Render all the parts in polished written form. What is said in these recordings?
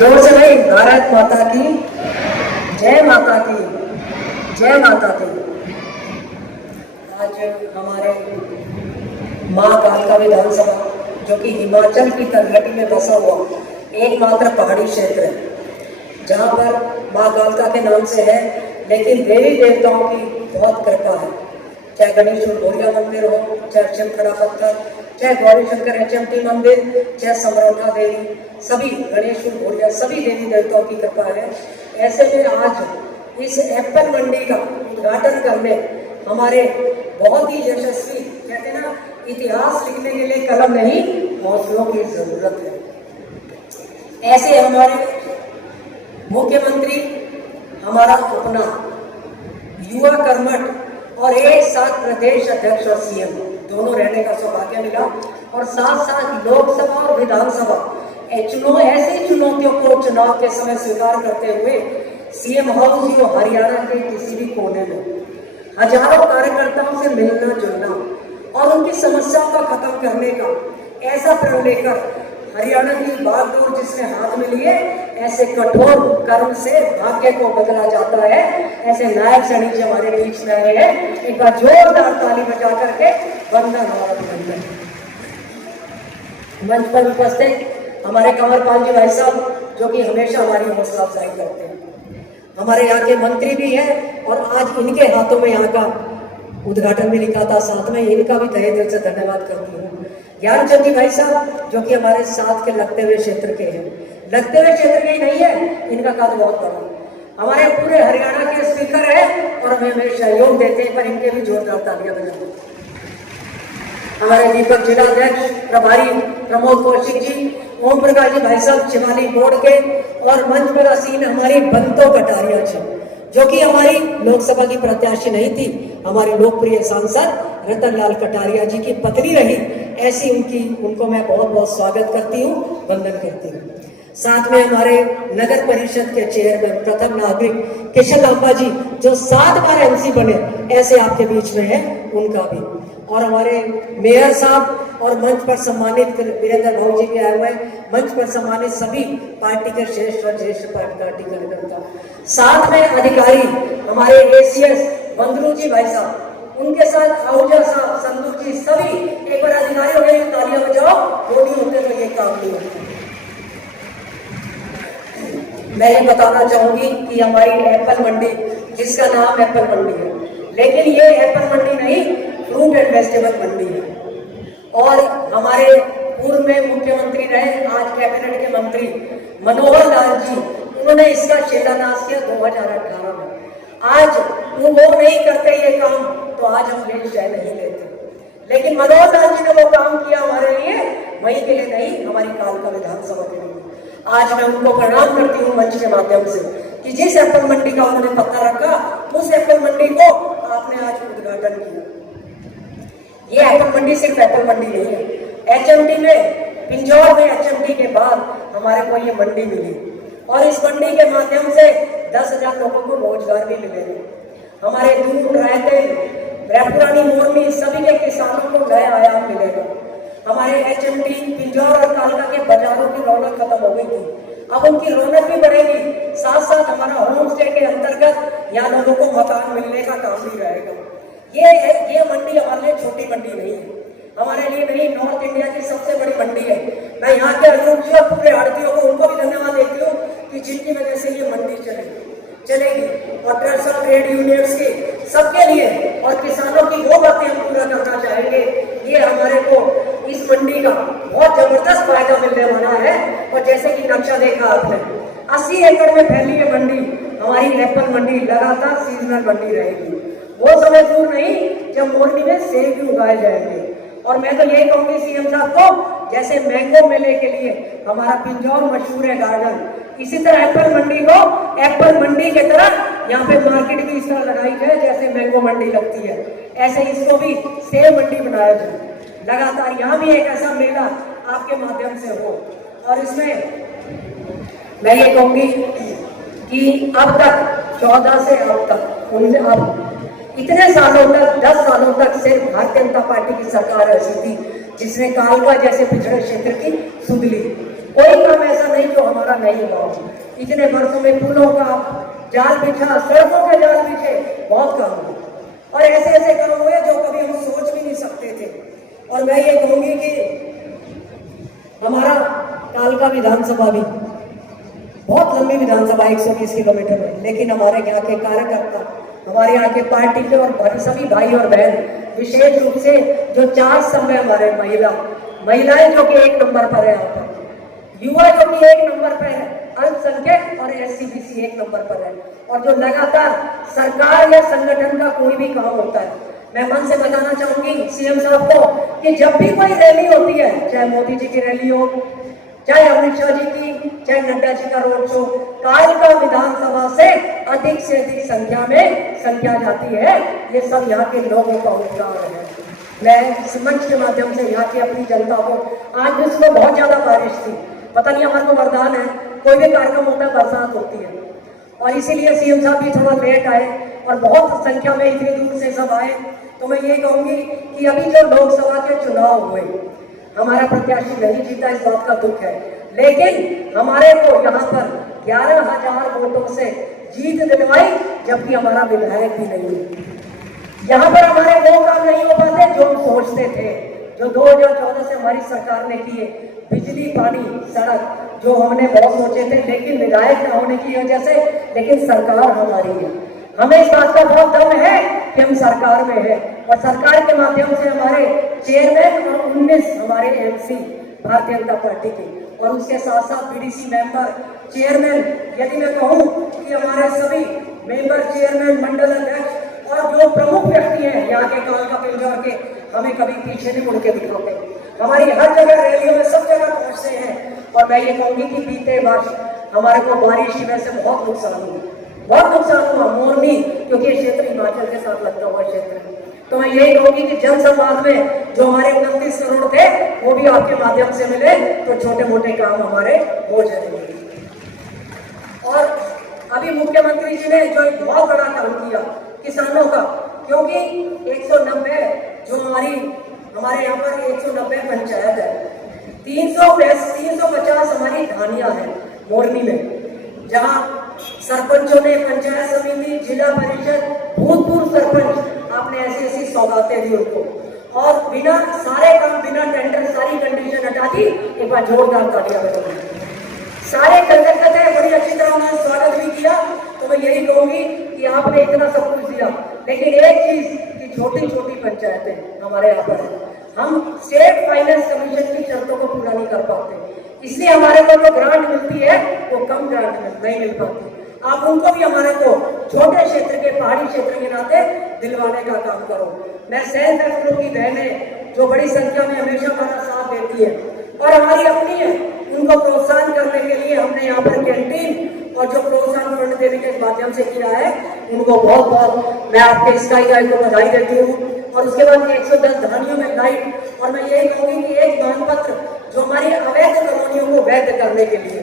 जोर से भाई, भारत माता की जय, माता की जय, माता की। आज हमारे माँ कालका विधानसभा, जो कि हिमाचल की तलहटी में बसा हुआ एकमात्र पहाड़ी क्षेत्र है, जहाँ पर माँ कालका के नाम से है, लेकिन देवी देवताओं की बहुत कृपा है। चाहे गणेश भोरिया मंदिर हो, चाहे अक्षमखड़ा पत्थर, चाहे गौरी शंकर HMT मंदिर, चाहे समरौठा देवी, सभी गणेश भोरिया, सभी देवी देवताओं की कृपा है। ऐसे में आज इस एप्पल मंडी का उद्घाटन करने हमारे बहुत ही यशस्वी, कहते हैं ना, इतिहास लिखने के लिए कलम नहीं, हौसलों की जरूरत है। ऐसे हमारे मुख्यमंत्री, हमारा अपना युवा कर्मठ और एक साथ प्रदेश अध्यक्ष और CM दोनों रहने का सौभाग्य मिला, और साथ साथ लोकसभा और विधानसभा ऐसी चुनौतियों को चुनाव के समय स्वीकार करते हुए CM हाउस जो हरियाणा के किसी भी कोने में हजारों कार्यकर्ताओं से मिलना जुलना और उनकी समस्याओं का खत्म करने का ऐसा प्रण लेकर हरियाणा की बागडोर जिसने हाथ में लिए, ऐसे कठोर कर्म से भाग्य को बदला जाता है। ऐसे नायक सैनिक जो हमारे बीच में आए हैं, एक बार जोरदार ताली बजा करके वंदन और अभिनंदन। मंच पर उपस्थित हमारे कंवरपाल जी भाई साहब, जो कि हमेशा हमारी हौसला अफजाई करते हैं, हमारे यहाँ के मंत्री भी हैं, और आज इनके हाथों में यहाँ का उद्घाटन भी लिखा था, साथ में इनका भी तहे दिल से धन्यवाद करती हूँ। ज्ञानचंद जी भाई साहब, जो कि हमारे साथ के लगते हुए क्षेत्र के हैं, लगते हुए क्षेत्र के ही नहीं है, इनका कद बहुत बड़ा, हमारे पूरे हरियाणा के स्पीकर है और हमें सहयोग देते हैं, पर इनके भी जोरदार तालियां बजाते। हमारे दीपक जिलाध्यक्ष प्रभारी प्रमोद कौशिक जी, ओम प्रकाश जी भाई साहब शिवाली बोर्ड के, और मंच पर आसीन हमारी बंतो कटारिया जी, जो कि हमारी लोकसभा की प्रत्याशी नहीं थी, हमारी लोकप्रिय सांसद रतन लाल कटारिया जी की पत्नी रही, ऐसी उनको मैं बहुत बहुत स्वागत करती हूँ, वंदन करती हूँ। साथ में हमारे नगर परिषद के चेयरमैन प्रथम नागरिक किशन लांबा जी, जो 7 बार MC बने, ऐसे आपके बीच में है, उनका भी, और हमारे मेयर साहब, और मंच पर सम्मानित वीरेंद्र भाऊ जी भी आए हुए हैं, मंच पर सम्मानित सभी पार्टी के श्रेष्ठ और ज्येष्ठ पार्टी कार्यकर्ता, साथ में अधिकारी हमारे ACS बंदरू जी भाई साहब, उनके साथ आहूजा साहब, संदू जी, सभी एक बार अधिकारियों के लिए तालियां बजाओ, वो नहीं होते तो ये काम नहीं होता। मैं ये बताना चाहूंगी कि हमारी एप्पल मंडी, जिसका नाम एप्पल मंडी है, लेकिन ये एप्पल मंडी नहीं, फ्रूट एंड वेजिटेबल मंडी है। और हमारे पूर्व में मुख्यमंत्री रहे, आज कैबिनेट के मंत्री मनोहर लाल जी, उन्होंने इसका शिलान्यास किया 2018 में। आज वो नहीं करते ये काम तो आज हम ले चाहे नहीं लेते, लेकिन मनोहर लाल जी ने वो काम किया हमारे लिए, वही के लिए नहीं, हमारी कालका विधानसभा के लिए। आज मैं उनको प्रणाम करती हूँ मंच के माध्यम से, कि जिस एप्पल मंडी का उन्होंने पता रखा, उस एप्पल मंडी को आपने आज उद्घाटन किया। ये एप्पल मंडी सिर्फ एप्पल मंडी नहीं है, HMT में, पिंजौर में HMT के बाद हमारे को ये मंडी मिली, और इस मंडी के माध्यम से 10,000 लोगों को रोजगार भी मिलेगा। हमारे दूर रायते, रायपुरानी, मोरनी, सभी के किसानों को नया आयाम मिलेगा। हमारे HMT, पिंजौर और कालका के बाजारों की रौनक खत्म हो गई थी, अब उनकी रौनक भी बढ़ेगी। साथ साथ हमारा होम स्टे के अंतर्गत यहाँ लोगों को मकान मिलने का काम भी रहेगा। ये मंडी हमारे लिए छोटी मंडी नहीं है, हमारे लिए नहीं, नॉर्थ इंडिया की सबसे बड़ी मंडी है। मैं यहाँ के अनुरूप और पूरे आड़तियों को, उनको भी धन्यवाद देती हूँ कि जिनकी वजह से ये मंडी चलेगी, और ट्रेड यूनियंस की सबके लिए, और किसानों की वो बातें हम पूरा करना चाहेंगे। ये हमारे को इस मंडी का बहुत जबरदस्त फायदा मिलने वाला है, और जैसे कि नक्शा देखा आपने, 80 एकड़ में फैली ये मंडी, हमारी एप्पल मंडी लगातार सीजनल मंडी रहेगी। वो समय दूर नहीं जब मोरनी में सेब भी उगाए जाएंगे। और मैं तो यही कहूंगी CM साहब को, जैसे मैंगो मेले के लिए हमारा पिंजौर मशहूर है गार्डन, इसी तरह एप्पल मंडी को एप्पल मंडी के तरह यहाँ पे मार्केट भी इस तरह लगाई जाए जैसे मैंगो मंडी लगती है, ऐसे इसको भी सेब मंडी बनाया जाए। लगातार यहाँ भी एक ऐसा मेला आपके माध्यम से हो, और इसमें मैं ये कहूंगी कि अब तक 14 से अब तक अब इतने सालों तक, 10 सालों तक सिर्फ भारतीय जनता पार्टी की सरकार ऐसी थी जिसने कालका जैसे पिछड़े क्षेत्र की सुध ली। कोई काम ऐसा नहीं जो हमारा नहीं हुआ हो। इतने वर्षों में पुलों का जाल बिछा, सड़कों के जाल बिछे, बहुत काम हुए और ऐसे ऐसे काम हुए जो कभी हम सोच भी नहीं सकते थे। और मैं ये कहूंगी कि हमारा कालका विधानसभा भी बहुत लंबी विधानसभा 120 किलोमीटर में, लेकिन हमारे यहाँ के कार्यकर्ता, हमारे यहाँ के पार्टी के और सभी भाई और बहन, विशेष रूप से जो 4 स्तंभ है हमारे महिलाएं जो कि 1 नंबर पर है, यहाँ पर युवा जो कि 1 नंबर पर है, अल्पसंख्यक और SC/BC 1 नंबर पर है। और जो लगातार सरकार या संगठन का कोई भी काम होता है, मैं मन से बताना चाहूंगी CM साहब को कि जब भी कोई रैली होती है, चाहे मोदी जी की रैली हो, चाहे अमित शाह जी की, चाहे नड्डा जी का रोड शो, कालका विधानसभा से अधिक संख्या जाती है। ये सब यहाँ के लोगों का उपकार है। मैं इस मंच के माध्यम से यहाँ की अपनी जनता को, आज भी सुबह बहुत ज्यादा बारिश थी, पता नहीं हमारे को वरदान है, कोई भी कार्यक्रम होता है बरसात होती है और इसीलिए CM साहब भी थोड़ा लेट आए और बहुत संख्या में इतनी दूर से सब आए। तो मैं ये कहूंगी कि अभी जो लोकसभा के चुनाव हुए, हमारा प्रत्याशी नहीं जीता, इस बात का दुख है, लेकिन हमारे को यहाँ पर 11,000 वोटों से जीत दिलवाई, जबकि हमारा विधायक भी नहीं है। यहाँ पर हमारे वो काम नहीं हो पाते जो हम सोचते थे, जो 2014 से हमारी सरकार ने किए, बिजली, पानी, सड़क, जो हमने बहुत सोचे थे, लेकिन विधायक न होने की वजह से, लेकिन सरकार हमारी है। हमें इस बात का बहुत दम है कि हम सरकार में है और सरकार के माध्यम से हमारे चेयरमैन और 19 हमारे MC भारतीय जनता पार्टी के, और उसके साथ साथ BDC मेंबर, चेयरमैन, यदि मैं कहूँ कि हमारे सभी मेंबर, चेयरमैन, मंडल अध्यक्ष और जो प्रमुख व्यक्ति हैं यहाँ के कालका पिंजौर के, हमें कभी पीछे नहीं मुड़ के दिखाते, हमारी हर जगह रैलियों में सब जगह पहुंचते हैं। और मैं ये कहूंगी कि बीते वर्ष हमारे को बारिश की वजह से बहुत नुकसान हुआ मोरनी, क्योंकि ये क्षेत्र हिमाचल के साथ लगता हुआ क्षेत्र है। तो मैं यही कहूंगी कि जन संवाद में जो हमारे 29 करोड़ थे वो भी आपके माध्यम से मिले, तो छोटे मोटे काम हमारे हो जाएंगे। और अभी मुख्यमंत्री जी ने जो एक बहुत बड़ा काम किया किसानों का, क्योंकि 190 जो हमारे यहाँ पर 190 पंचायत है, 350 हमारी ढानियां हैं मोरनी में, जहाँ सरपंचों ने, पंचायत समिति, जिला परिषद, भूतपूर्व सरपंच, आपने ऐसी सौगातें दी उनको, और बिना सारे काम, बिना टेंडर, सारी कंडीशन हटा दी। एक बार जोरदार तालियां बजाओ। सारे कार्यकर्ता बड़ी अच्छी तरह उन्होंने स्वागत भी किया। तो मैं यही कहूंगी कि आपने इतना सब कुछ दिया, लेकिन एक चीज कि छोटी छोटी पंचायतें हमारे यहाँ पर है, हम स्टेट फाइनेंस कमीशन की शर्तों को पूरा नहीं कर पाते, इसलिए हमारे को जो ग्रांट मिलती है वो कम ग्रांट नहीं मिल पाती। आप उनको भी हमारे को छोटे क्षेत्र के, पहाड़ी क्षेत्र के नाते दिलवाने का काम करो। मैं सेल्फ हेल्प ग्रुप की बहनें जो बड़ी संख्या में हमेशा हमारा साथ देती है और हमारी अपनी है, उनको प्रोत्साहन करने के लिए हमने यहाँ पर कैंटीन और जो प्रोत्साहन फंड देने के माध्यम से किया है, उनको बहुत बहुत मैं आपके स्काई गाइड को बधाई देती हूँ। और उसके बाद 110 धानियों में लाइट, और मैं यही कहूंगी कि एक दान पत्र जो हमारी अवैध कॉलोनियों को वैध करने के लिए,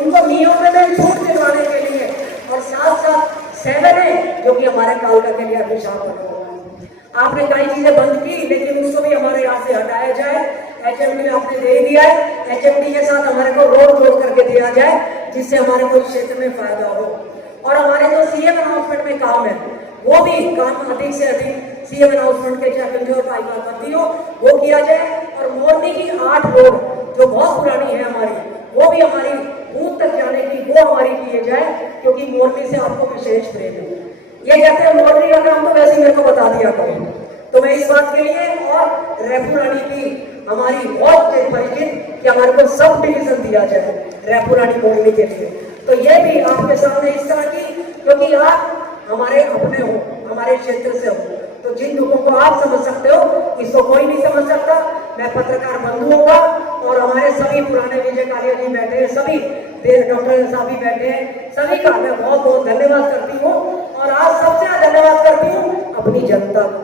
उनको नियमों में छूट दिलवाने के लिए, और साथ साथ 7 है जो कि हमारे कालका के लिए अभिशाप बना हुआ है। आपने कई चीजें बंद की, लेकिन उसको भी हमारे यहाँ से हटाया जाए। HMD आपने दे दिया है, HMD के साथ हमारे को रोड जोड़ करके दिया जाए, जिससे हमारे को इस क्षेत्र में फायदा हो। और हमारे जो CM अनाउंसमेंट में काम है, वो भी काम अधिक से अधिक CM अनाउंसमेंट के चाहे कमजोर पाई हो वो किया जाए। और मोरनी की 8 रोड जो बहुत पुरानी है हमारी, वो भी हमारी बूथ तक जाने की वो हमारी किए जाए, क्योंकि मोरनी से आपको विशेष प्रेम है। ये कहते हैं मोरनी का काम तो वैसे ही मेरे को बता दिया करो, तो मैं इस बात के लिए, और रेपू रानी की हमारी बहुत परिचित कि हमारे को सब डिवीजन दिया जाए रेपू रानी मोरनी के लिए। तो ये भी आपके सामने इस तरह की, क्योंकि आप हमारे अपने हो, हमारे क्षेत्र से हो, तो जिन दुखों को आप समझ सकते हो इसको कोई नहीं समझ सकता। मैं पत्रकार बंधुओं का और हमारे सभी पुराने विजय कालिया जी बैठे हैं, सभी डॉक्टर साहब भी बैठे हैं, सभी का मैं बहुत बहुत धन्यवाद करती हूँ। और आज सबसे धन्यवाद करती हूँ अपनी जनता को,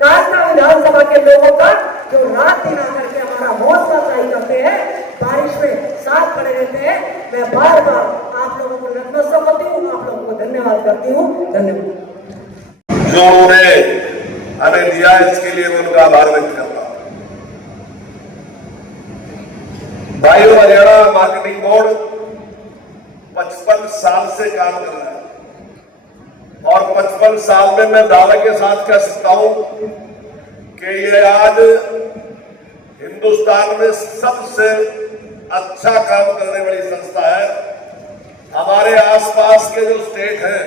कालका विधानसभा के लोगों का, जो रात दिन आकर के हमारा हौसला अफजाई करते हैं, बारिश में साथ खड़े रहते हैं। मैं बार बार आप लोगों को नतमस्तक करती हूँ, आप लोगों को धन्यवाद करती हूँ। धन्यवाद। जो उन्होंने हमें दिया, इसके लिए मैं उनका आभार व्यक्त करता हूं। भाइयों, हरियाणा मार्केटिंग बोर्ड 55 साल से काम कर रहा है और 55 साल में मैं दावे के साथ कह सकता हूं कि ये आज हिंदुस्तान में सबसे अच्छा काम करने वाली संस्था है। हमारे आसपास के जो स्टेट हैं,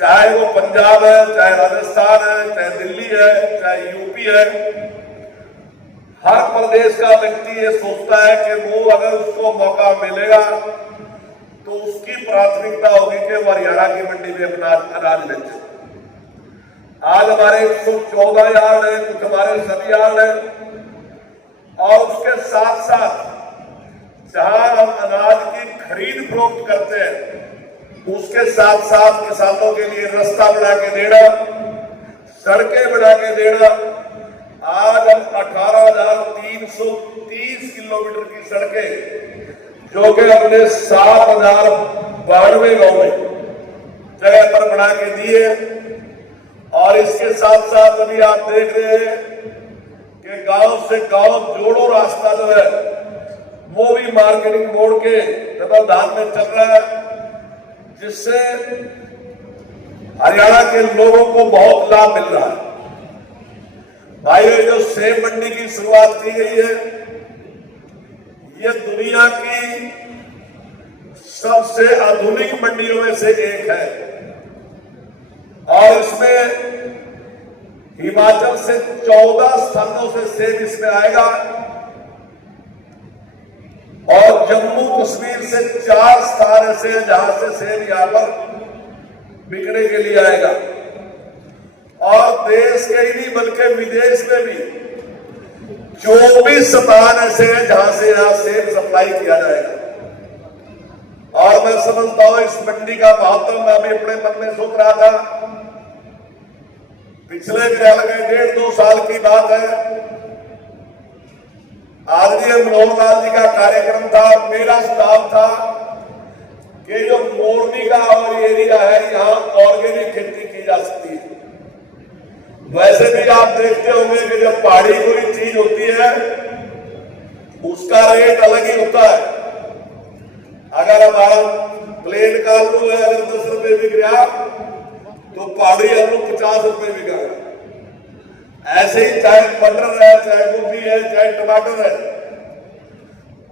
चाहे वो पंजाब है, चाहे राजस्थान है, चाहे दिल्ली है, चाहे यूपी है, हर प्रदेश का व्यक्ति ये सोचता है कि वो अगर उसको मौका मिलेगा तो उसकी प्राथमिकता होगी कि वो हरियाणा की मंडी में अपना अनाज बेचे। आज हमारे 114 यार्ड है, कुछ हमारे सभी यार्ड है और उसके साथ साथ जहां हम अनाज की खरीद फरोख्त करते हैं उसके साथ साथ किसानों के लिए रास्ता बना के देना, सड़कें बना के देना। आज हम 18,330 किलोमीटर की सड़कें जो कि हमने 7,092 गांव में जगह पर बना के दिए और इसके साथ साथ अभी आप देख रहे हैं कि गांव से गांव जोड़ो रास्ता जो है वो भी मार्केटिंग बोर्ड के तत्वाधान में चल रहा है, जिससे हरियाणा के लोगों को बहुत लाभ मिल रहा है। भाइयों, जो सेब मंडी की शुरुआत की गई है, यह दुनिया की सबसे आधुनिक मंडियों में से एक है और इसमें हिमाचल से 14 स्थानों से सेब इसमें आएगा और जम्मू कश्मीर से 4 स्थान ऐसे हैं जहां से सेब यहां पर बिकने के लिए आएगा और देश के ही नहीं बल्कि विदेश में भी 24 स्थान ऐसे हैं जहां से यहां सेब सप्लाई किया जाएगा। और मैं समझता हूं इस मंडी का महत्व मैं भी अपने मन में सोच रहा था। पिछले ख्याल के 1.5-2 साल की बात है, आदरणीय मनोहर लाल जी का कार्यक्रम था। मेरा सुझाव था कि जो मोरनी का और एरिया है यहां ऑर्गेनिक खेती की जा सकती है। वैसे भी आप देखते होंगे कि जब पहाड़ी कोई चीज होती है उसका रेट अलग ही होता है। अगर हमारा प्लेन का आलू है अगर 10 रुपए बिक रहा तो पहाड़ी आलू 50 रुपए बिका। ऐसे ही चाहे मटर है, चाहे गोभी है, चाहे टमाटर है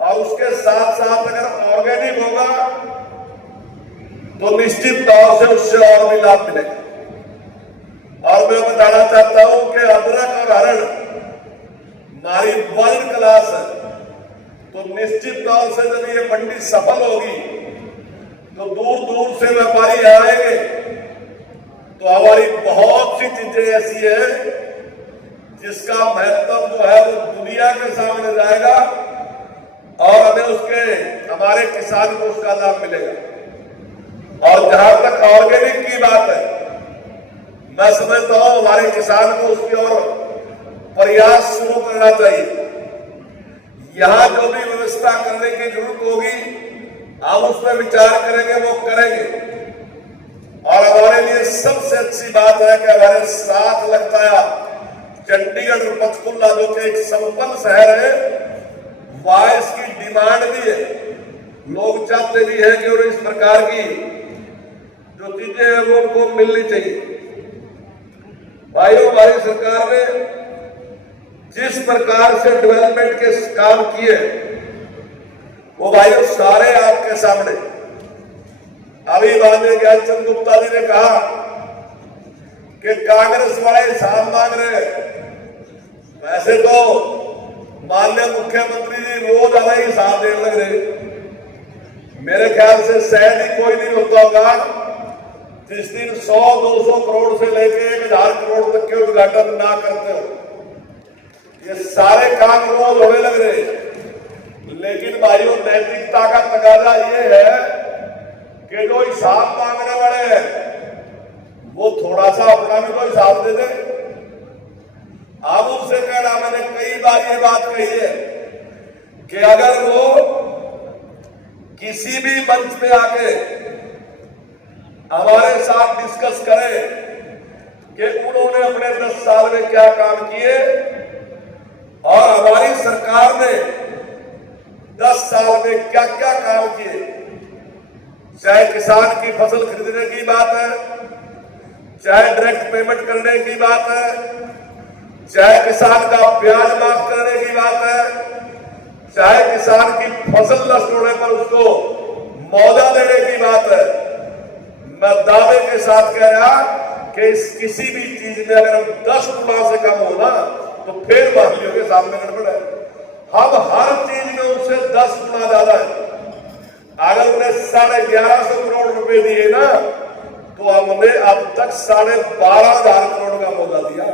और उसके साथ साथ अगर ऑर्गेनिक होगा तो निश्चित तौर से उससे और भी लाभ मिलेगा। और मैं बताना चाहता हूं कि अदरक और हरड़ हमारी वर्ल्ड क्लास है, तो निश्चित तौर से जब ये मंडी सफल होगी तो दूर दूर से व्यापारी आएंगे तो हमारी बहुत सी चीजें ऐसी है जिसका महत्व जो है वो दुनिया के सामने जाएगा और हमें उसके हमारे किसान को उसका लाभ मिलेगा। और जहां तक ऑर्गेनिक की बात है, मैं समझता हूं हमारे किसान को उसकी ओर प्रयास शुरू करना चाहिए। यहां जो भी व्यवस्था करने की जरूरत होगी हम उसमें विचार करेंगे, वो करेंगे। और हमारे लिए सबसे अच्छी बात है कि हमारे साथ लगता है चंडीगढ़ और पंचकुला जो कि एक संपन्न शहर है, वहां इसकी डिमांड भी है। लोग चाहते भी है कि और इस प्रकार की जो चीजें हैं वो उनको मिलनी चाहिए। भाइयों, हमारी सरकार ने जिस प्रकार से डेवलपमेंट के काम किए वो भाइयों सारे आपके सामने। अभी माननीय ज्ञानचंद गुप्ता जी ने कहा कि कांग्रेस वाले हिसाब मांग रहे हैं। वैसे तो माननीय मुख्यमंत्री जी रोज अलग हिसाब देने लग रहे। मेरे ख्याल से शायद ही कोई नहीं होता होगा जिस दिन 100-200 करोड़ से लेकर 1000 करोड़ तक के उद्घाटन ना करते हो। ये सारे काम रोज होने लग रहे। लेकिन भाइयों, नैतिकता का तकाजा ये है कि जो हिसाब मांगने वाले हैं वो थोड़ा सा अपना भी तो हिसाब दे दे। आप उनसे कहना, मैंने कई बार ये बात कही है कि अगर वो किसी भी मंच में आके हमारे साथ डिस्कस करें कि उन्होंने अपने 10 साल में क्या काम किए और हमारी सरकार ने 10 साल में क्या क्या काम किए, चाहे किसान की फसल खरीदने की बात है, चाहे डायरेक्ट पेमेंट करने की बात है, चाहे किसान का ब्याज माफ करने की बात है, चाहे किसान की फसल नष्ट होने पर उसको मुआवजा देने की बात है। मैं दावे के साथ कह रहा कि किसी भी चीज में अगर हम 10 गुना से कम होना तो फिर वाहियों के सामने गड़बड़ है। हम हर चीज में उनसे 10 गुना ज्यादा है। अगर उन्हें 1150 करोड़ रुपए दिए ना तो हमने अब तक 12,500 करोड़ का मुआवजा दिया।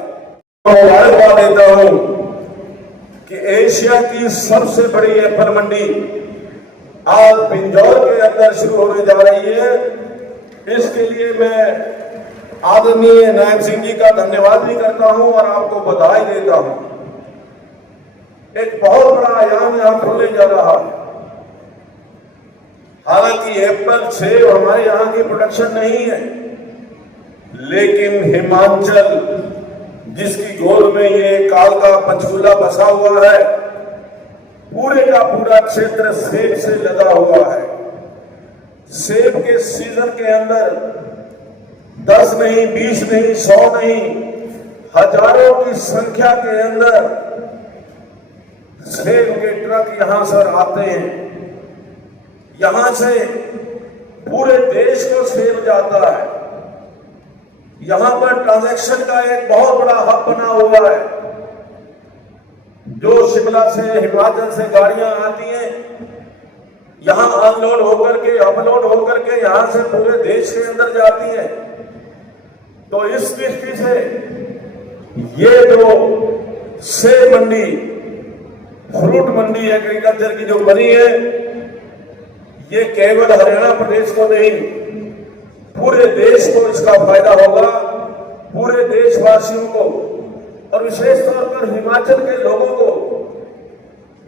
मुबारकबाद देता हूं कि एशिया की सबसे बड़ी एप्पल मंडी आज पिंजौर के अंदर शुरू होने जा रही है। इसके लिए मैं आदरणीय नायब सिंह जी का धन्यवाद भी करता हूं और आपको बधाई देता हूं। एक बहुत बड़ा आयाम यहां खुलने जा रहा है। हालांकि एप्पल सेब हमारे यहां की प्रोडक्शन नहीं है, लेकिन हिमाचल जिसकी गोद में ये काल का पंचकूला बसा हुआ है, पूरे का पूरा क्षेत्र सेब से लदा हुआ है। सेब के सीजन के अंदर 10 नहीं, 20 नहीं, 100 नहीं, हजारों की संख्या के अंदर सेब के ट्रक यहां से आते हैं। यहां से पूरे देश को सेब जाता है। यहां पर ट्रांजैक्शन का एक बहुत बड़ा हब बना हुआ है। जो शिमला से, हिमाचल से गाड़ियां आती हैं, यहां अनलोड होकर के, अपलोड होकर के यहां से पूरे देश के अंदर जाती है। तो इस दृष्टि से ये जो सेब मंडी, फ्रूट मंडी एग्रीकल्चर की जो बनी है, ये केवल हरियाणा प्रदेश को नहीं, पूरे देश को इसका फायदा होगा, पूरे देशवासियों को और विशेष तौर पर हिमाचल के लोगों को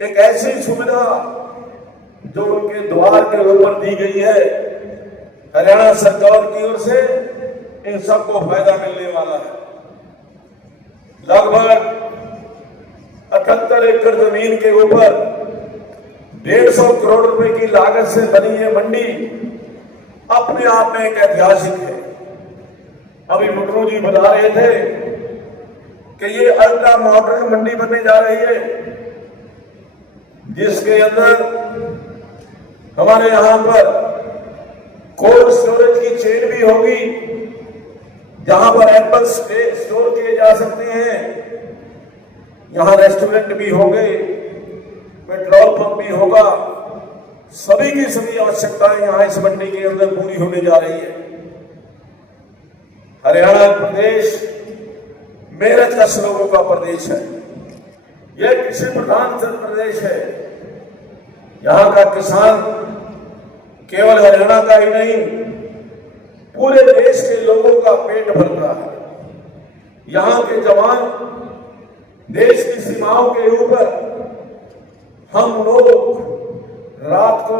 एक ऐसी सुविधा जो उनके द्वार के ऊपर दी गई है हरियाणा सरकार की ओर से, इन सबको फायदा मिलने वाला है। लगभग 78 एकड़ जमीन के ऊपर 150 करोड़ रुपए की लागत से बनी ये मंडी अपने आप में एक ऐतिहासिक है। अभी मुटरू जी बता रहे थे कि ये अल्ट्रा मॉडर्न मंडी बनने जा रही है, जिसके अंदर हमारे यहां पर कोल्ड स्टोरेज की चेन भी होगी, जहां पर एप्पल स्टोर किए जा सकते हैं। यहां रेस्टोरेंट भी होंगे, पेट्रोल पंप भी होगा। सभी की सभी आवश्यकताएं यहां इस मंडी के अंदर पूरी होने जा रही है। हरियाणा प्रदेश मेरठ का लोगों का प्रदेश है। यह कृषि प्रधान प्रदेश है। यहां का किसान केवल हरियाणा का ही नहीं, पूरे देश के लोगों का पेट भरता है। यहां के जवान देश की सीमाओं के ऊपर, हम लोग रात को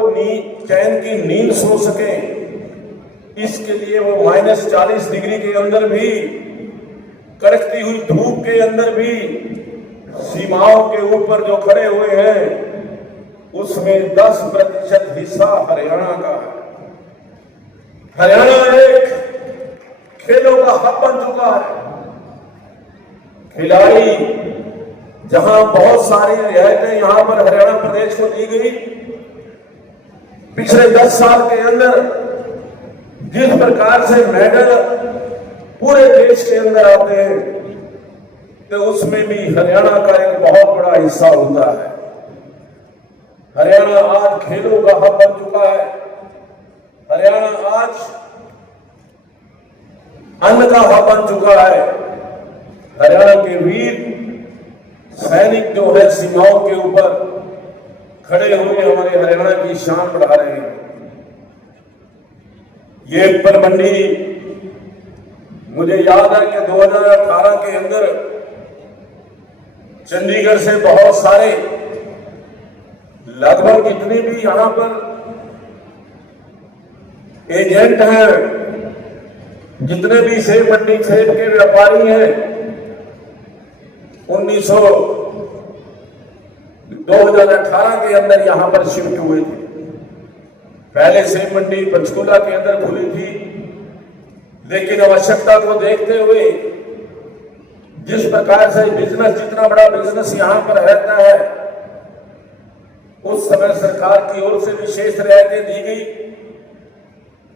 चैन की नींद सो सकें, इसके लिए वो -40 डिग्री के अंदर भी, कड़कती हुई धूप के अंदर भी सीमाओं के ऊपर जो खड़े हुए हैं, उसमें 10% हिस्सा हरियाणा का है। हरियाणा एक खेलों का हब बन चुका है। खिलाड़ी जहां बहुत सारी रियायतें यहां पर हरियाणा प्रदेश को दी गई, पिछले 10 साल के अंदर जिस प्रकार से मेडल पूरे देश के अंदर आते हैं, तो उसमें भी हरियाणा का एक बहुत बड़ा हिस्सा होता है। हरियाणा आज खेलों का हब बन चुका है। हरियाणा आज अन्न का हब बन चुका है। हरियाणा के वीर सैनिक जो है सीमाओं के ऊपर खड़े हुए हमारे हरियाणा की शान बढ़ा रहे हैं। ये एप्पल मंडी, मुझे याद है कि 2018 के अंदर चंडीगढ़ से बहुत सारे, लगभग जितने भी यहां पर एजेंट हैं, जितने भी सेब मंडी सेब के व्यापारी हैं, 2018 के अंदर यहां पर शिफ्ट हुए थे। पहले सेब मंडी पंचकूला के अंदर खुली थी, लेकिन आवश्यकता को देखते हुए जिस प्रकार से बिजनेस, जितना बड़ा बिजनेस यहां पर रहता है, उस समय सरकार की ओर से विशेष रियायतें दी गई।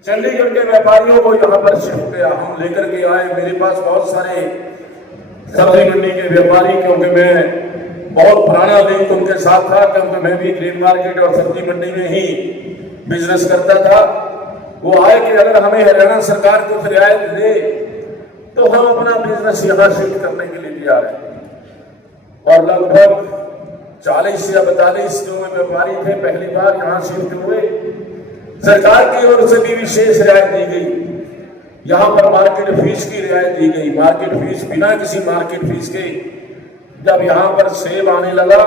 चंडीगढ़ के व्यापारियों को यहां पर शिफ्ट किया, हम लेकर के आए। मेरे पास बहुत सारे सब्जी मंडी के व्यापारी, क्योंकि मैं बहुत पुराना लिंक उनके साथ था, क्योंकि मैं भी ग्रीन मार्केट और सब्जी मंडी में ही बिजनेस करता था। वो आए कि अगर हमें हरियाणा सरकार कुछ रियायत दे तो हम अपना बिजनेस यहां शिफ्ट करने के लिए तैयार है। और लगभग 40 या 42 जो व्यापारी थे पहली बार यहां शिफ्ट हुए। सरकार की ओर से भी विशेष रियायत दी गई। यहां पर मार्केट फीस की रियायत दी गई। मार्केट फीस, बिना किसी मार्केट फीस के जब यहां पर सेब आने लगा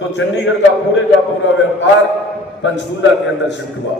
तो चंडीगढ़ का पूरा व्यापार पंचकूला के अंदर शिफ्ट हुआ।